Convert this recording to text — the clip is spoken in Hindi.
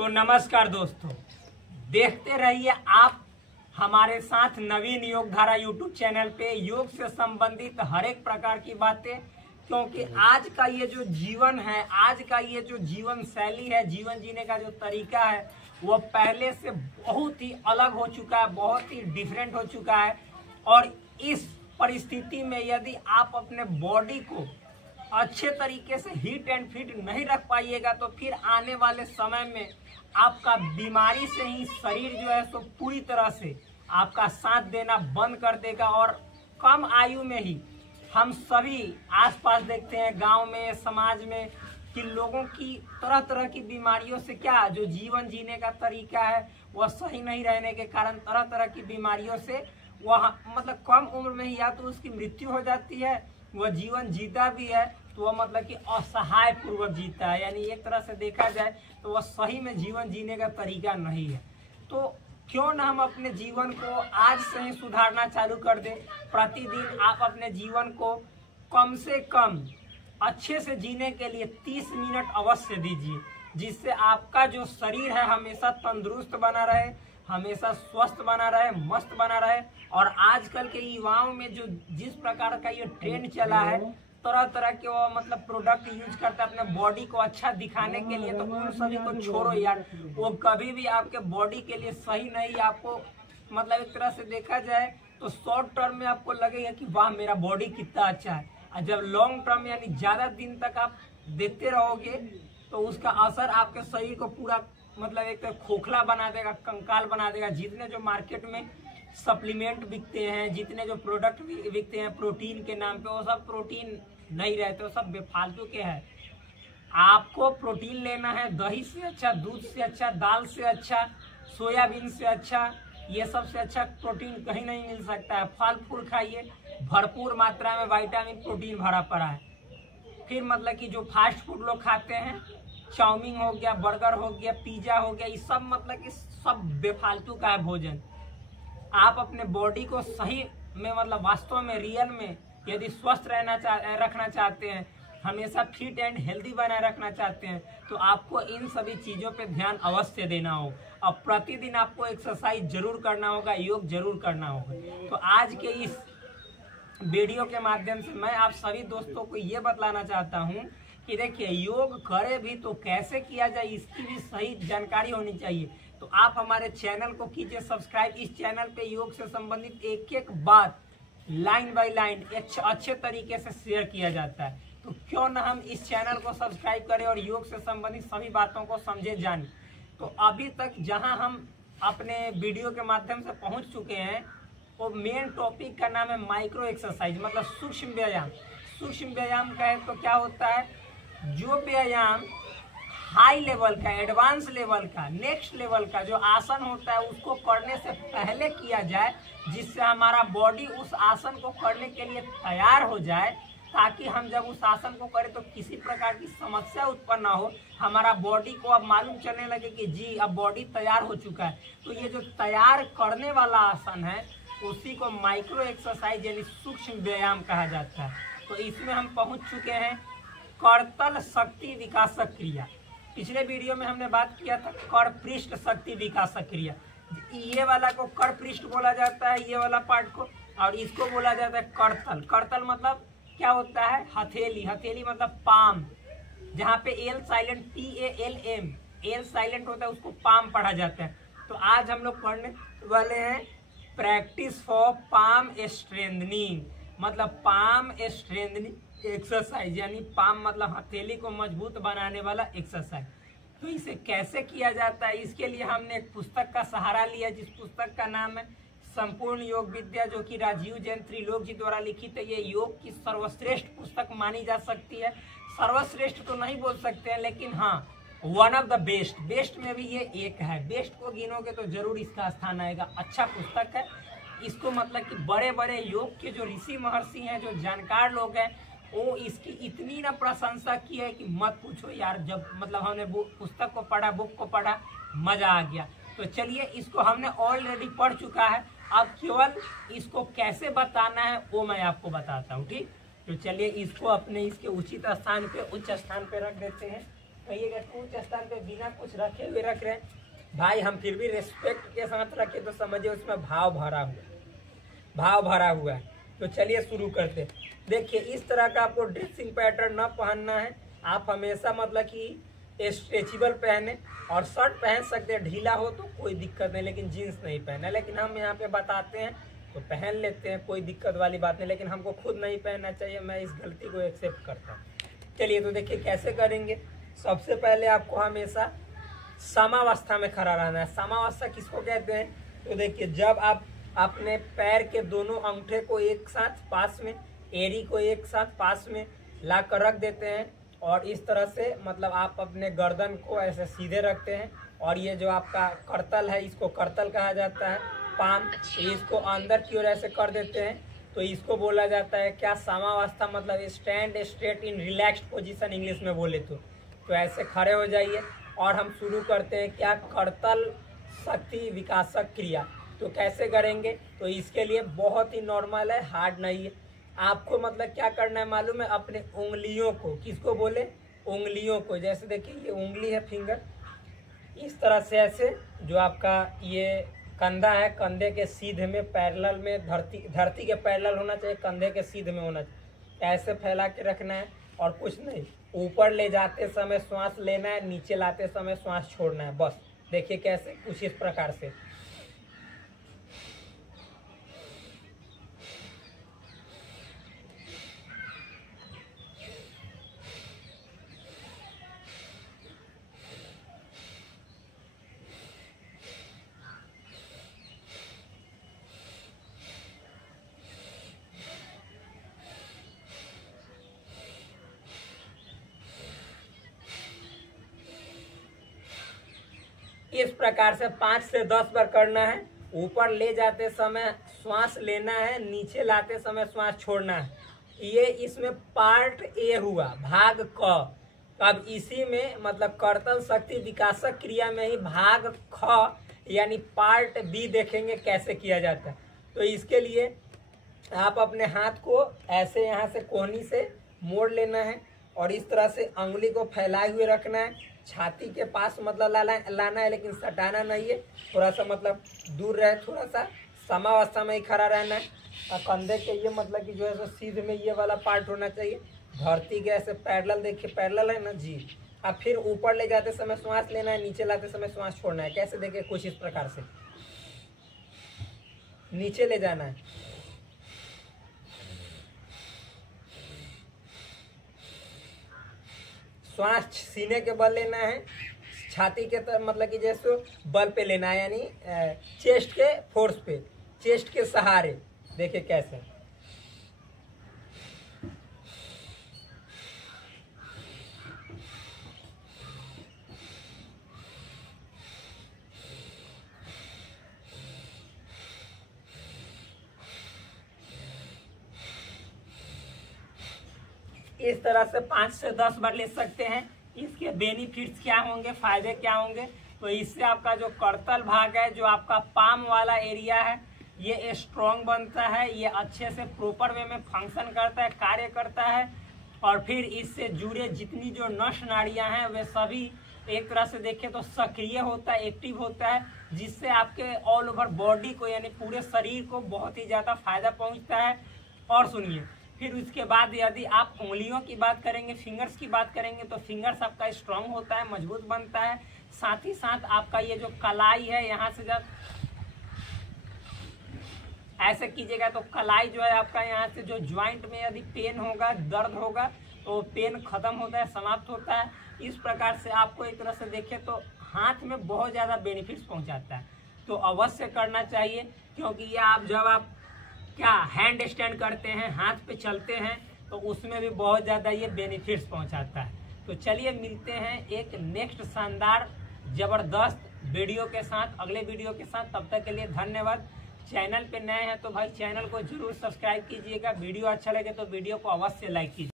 तो नमस्कार दोस्तों, देखते रहिए आप हमारे साथ नवीन योग धारा यूट्यूब चैनल पे योग से संबंधित हर एक प्रकार की बातें। क्योंकि आज का ये जो जीवन है, आज का ये जो जीवन शैली है, जीवन जीने का जो तरीका है, वो पहले से बहुत ही अलग हो चुका है, बहुत ही डिफरेंट हो चुका है। और इस परिस्थिति में यदि आप अपने बॉडी को अच्छे तरीके से हिट एंड फिट नहीं रख पाइएगा तो फिर आने वाले समय में आपका बीमारी से ही शरीर जो है सो पूरी तरह से आपका साथ देना बंद कर देगा। और कम आयु में ही हम सभी आसपास देखते हैं, गांव में, समाज में, कि लोगों की तरह तरह की बीमारियों से क्या जो जीवन जीने का तरीका है वह सही नहीं रहने के कारण तरह तरह की बीमारियों से वह मतलब कम उम्र में ही या तो उसकी मृत्यु हो जाती है, वह जीवन जीता भी है तो वह मतलब कि असहाय पूर्वक जीता है। यानी एक तरह से देखा जाए तो वह सही में जीवन जीने का तरीका नहीं है। तो क्यों ना हम अपने जीवन को आज से ही सुधारना चालू कर दें। प्रतिदिन आप अपने जीवन को कम से कम अच्छे से जीने के लिए 30 मिनट अवश्य दीजिए, जिससे आपका जो शरीर है हमेशा तंदुरुस्त बना रहे, हमेशा स्वस्थ बना रहे, मस्त बना रहे। और आजकल के युवाओं में जो जिस प्रकार का ये ट्रेंड चला है, तरह तरह के वो मतलब प्रोडक्ट यूज करता है अपने बॉडी को अच्छा दिखाने के लिए, तो उन सभी को छोड़ो यार, वो कभी भी आपके बॉडी के लिए सही नहीं। आपको मतलब एक तरह से देखा जाए तो शॉर्ट टर्म में आपको लगेगा कि वाह मेरा बॉडी कितना अच्छा है, और जब लॉन्ग टर्म यानी ज्यादा दिन तक आप देखते रहोगे तो उसका असर आपके शरीर को पूरा मतलब एक तरह खोखला बना देगा, कंकाल बना देगा। जितने जो मार्केट में सप्लीमेंट बिकते हैं, जितने जो प्रोडक्ट बिकते हैं प्रोटीन के नाम पे, वो सब प्रोटीन नहीं रहते, वो सब बेफालतू के हैं। आपको प्रोटीन लेना है, दही से अच्छा, दूध से अच्छा, दाल से अच्छा, सोयाबीन से अच्छा, ये सबसे अच्छा प्रोटीन कहीं नहीं मिल सकता है। फल फूल खाइए, भरपूर मात्रा में विटामिन प्रोटीन भरा पड़ा है। फिर मतलब कि जो फास्ट फूड लोग खाते हैं, चाउमीन हो गया, बर्गर हो गया, पिज्जा हो गया, ये सब मतलब कि सब बेफालतू का है भोजन। आप अपने बॉडी को सही में मतलब वास्तव में रियल में यदि स्वस्थ रखना चाहते हैं, हमेशा फिट एंड हेल्दी बनाए रखना चाहते हैं, तो आपको इन सभी चीज़ों पे ध्यान अवश्य देना हो। और प्रतिदिन आपको एक्सरसाइज जरूर करना होगा, योग जरूर करना होगा। तो आज के इस वीडियो के माध्यम से मैं आप सभी दोस्तों को ये बतलाना चाहता हूँ कि देखिए, योग करे भी तो कैसे किया जाए इसकी भी सही जानकारी होनी चाहिए। तो आप हमारे चैनल को कीजिए सब्सक्राइब। इस चैनल पे योग से संबंधित एक एक बात लाइन बाय लाइन अच्छे तरीके से शेयर किया जाता है। तो क्यों ना हम इस चैनल को सब्सक्राइब करें और योग से संबंधित सभी बातों को समझे जाने। तो अभी तक जहां हम अपने वीडियो के माध्यम से पहुंच चुके हैं, वो मेन टॉपिक का नाम है माइक्रो एक्सरसाइज, मतलब सूक्ष्म व्यायाम। सूक्ष्म व्यायाम का है तो क्या होता है, जो व्यायाम हाई लेवल का, एडवांस लेवल का, नेक्स्ट लेवल का जो आसन होता है उसको करने से पहले किया जाए, जिससे हमारा बॉडी उस आसन को करने के लिए तैयार हो जाए, ताकि हम जब उस आसन को करें तो किसी प्रकार की समस्या उत्पन्न ना हो। हमारा बॉडी को अब मालूम चलने लगे कि जी अब बॉडी तैयार हो चुका है। तो ये जो तैयार करने वाला आसन है उसी को माइक्रो एक्सरसाइज यानी सूक्ष्म व्यायाम कहा जाता है। तो इसमें हम पहुंच चुके हैं करतल शक्ति विकासक क्रिया। पिछले वीडियो में हमने बात किया था कर पृष्ठ शक्ति विकासक क्रिया। ये वाला को कर पृष्ठ बोला जाता है, ये वाला पार्ट को, और इसको बोला जाता है करतल। करतल मतलब क्या होता है, हथेली। हथेली मतलब पाम, जहाँ पे L silent, PALM, L silent होता है, उसको पाम पढ़ा जाता है। तो आज हम लोग पढ़ने वाले हैं प्रैक्टिस फॉर पाम स्ट्रेंथनिंग, मतलब पाम स्ट्रेंथनिंग एक्सरसाइज, यानी पाम मतलब हथेली को मजबूत बनाने वाला एक्सरसाइज। तो इसे कैसे किया जाता है, इसके लिए हमने एक पुस्तक का सहारा लिया, जिस पुस्तक का नाम है संपूर्ण योग विद्या, जो कि राजीव जैन त्रिलोक जी द्वारा लिखित है। ये योग की सर्वश्रेष्ठ पुस्तक मानी जा सकती है। सर्वश्रेष्ठ तो नहीं बोल सकते हैं, लेकिन हाँ one of the best, best में भी ये एक है। बेस्ट को गिनोगे तो जरूर इसका स्थान आएगा। अच्छा पुस्तक है। इसको मतलब कि बड़े बड़े योग के जो ऋषि महर्षि हैं, जो जानकार लोग हैं, वो इसकी इतनी ना प्रशंसा की है कि मत पूछो यार। जब मतलब हमने पुस्तक को पढ़ा, बुक को पढ़ा, मजा आ गया। तो चलिए, इसको हमने ऑलरेडी पढ़ चुका है, अब केवल इसको कैसे बताना है वो मैं आपको बताता हूँ, ठीक। तो चलिए इसको अपने इसके उचित स्थान पे, उच्च स्थान पे रख देते हैं। कहिएगा कि उच्च स्थान पे बिना कुछ रखे हुए रख रहे हैं भाई, हम फिर भी रिस्पेक्ट के साथ रखे तो समझिए उसमें भाव भरा हुआ है। तो चलिए शुरू करते। देखिए इस तरह का आपको ड्रेसिंग पैटर्न न पहनना है। आप हमेशा मतलब कि स्ट्रेचेबल पहने, और शर्ट पहन सकते हैं, ढीला हो तो कोई दिक्कत नहीं, लेकिन जीन्स नहीं पहना। लेकिन हम यहाँ पे बताते हैं तो पहन लेते हैं, कोई दिक्कत वाली बात नहीं, लेकिन हमको खुद नहीं पहनना चाहिए। मैं इस गलती को एक्सेप्ट करता हूँ। चलिए तो देखिए कैसे करेंगे। सबसे पहले आपको हमेशा समावस्था में खड़ा रहना है। समावस्था किसको कहते हैं? तो देखिए जब आप अपने पैर के दोनों अंगूठे को एक साथ पास में, एड़ी को एक साथ पास में ला कर रख देते हैं, और इस तरह से मतलब आप अपने गर्दन को ऐसे सीधे रखते हैं, और ये जो आपका करतल है इसको करतल कहा जाता है, पाम, इसको अंदर की ओर ऐसे कर देते हैं, तो इसको बोला जाता है क्या? समावस्था। मतलब stand straight in relaxed position English में बोले तो ऐसे खड़े हो जाइए। और हम शुरू करते हैं क्या? करतल शक्ति विकासक क्रिया। तो कैसे करेंगे? तो इसके लिए बहुत ही नॉर्मल है, हार्ड नहीं है। आपको मतलब क्या करना है मालूम है? अपने उंगलियों को, किसको बोले? उंगलियों को। जैसे देखिए ये उंगली है, फिंगर, इस तरह से ऐसे जो आपका ये कंधा है, कंधे के सीधे में पैरेलल में, धरती के पैरेलल होना चाहिए, कंधे के सीधे में होना चाहिए। ऐसे फैला के रखना है और कुछ नहीं। ऊपर ले जाते समय श्वास लेना है, नीचे लाते समय श्वास छोड़ना है, बस। देखिए कैसे, कुछ इस प्रकार से। इस प्रकार से 5 से 10 बार करना है। ऊपर ले जाते समय श्वास लेना है, नीचे लाते समय श्वास छोड़ना है। ये इसमें पार्ट ए हुआ, भाग क। अब इसी में मतलब करतल शक्ति विकासक क्रिया में ही भाग ख यानी पार्ट बी देखेंगे कैसे किया जाता है। तो इसके लिए आप अपने हाथ को ऐसे यहाँ से कोहनी से मोड़ लेना है, और इस तरह से अंगुली को फैलाए हुए रखना है। छाती के पास मतलब लाना है, लेकिन सटाना नहीं है, थोड़ा सा मतलब दूर रहे, थोड़ा सा समावस्था में ही खड़ा रहना है। और कंधे के ये मतलब कि जो है सो सीध में ये वाला पार्ट होना चाहिए, धरती के ऐसे पैरेलल। देखिए पैरेलल है ना जी। अब फिर ऊपर ले जाते समय श्वास लेना है, नीचे लाते समय श्वास छोड़ना है। कैसे? देखिए कुछ इस प्रकार से नीचे ले जाना है, श्वास सीने के बल लेना है, छाती के मतलब कि जैसे बल पे लेना है, यानी चेस्ट के फोर्स पे, चेस्ट के सहारे। देखिए कैसे। इस तरह से 5 से 10 बार ले सकते हैं। इसके बेनिफिट्स क्या होंगे, फायदे क्या होंगे? तो इससे आपका जो करतल भाग है, जो आपका पाम वाला एरिया है, ये स्ट्रॉन्ग बनता है, ये अच्छे से प्रॉपर वे में फंक्शन करता है, कार्य करता है। और फिर इससे जुड़े जितनी जो नस नाड़ियां हैं वे सभी एक तरह से देखें तो सक्रिय होता है, एक्टिव होता है, जिससे आपके ऑल ओवर बॉडी को यानी पूरे शरीर को बहुत ही ज़्यादा फायदा पहुंचता है। और सुनिए, फिर उसके बाद यदि आप उंगलियों की बात करेंगे, फिंगर्स की बात करेंगे, तो फिंगर्स आपका स्ट्रांग होता है, मजबूत बनता है। साथ ही साथ आपका ये जो कलाई है, यहाँ से जब ऐसे कीजिएगा तो कलाई जो है आपका, यहाँ से जो ज्वाइंट में यदि पेन होगा, दर्द होगा, तो पेन खत्म होता है, समाप्त होता है। इस प्रकार से आपको एक तरह से देखें तो हाथ में बहुत ज़्यादा बेनिफिट्स पहुँचाता है। तो अवश्य करना चाहिए, क्योंकि ये आप जब आप क्या हैंड स्टैंड करते हैं, हाथ पे चलते हैं, तो उसमें भी बहुत ज़्यादा ये बेनिफिट्स पहुंचाता है। तो चलिए मिलते हैं एक नेक्स्ट शानदार ज़बरदस्त वीडियो के साथ, अगले वीडियो के साथ। तब तक के लिए धन्यवाद। चैनल पे नए हैं तो भाई चैनल को जरूर सब्सक्राइब कीजिएगा। वीडियो अच्छा लगे तो वीडियो को अवश्य लाइक कीजिए।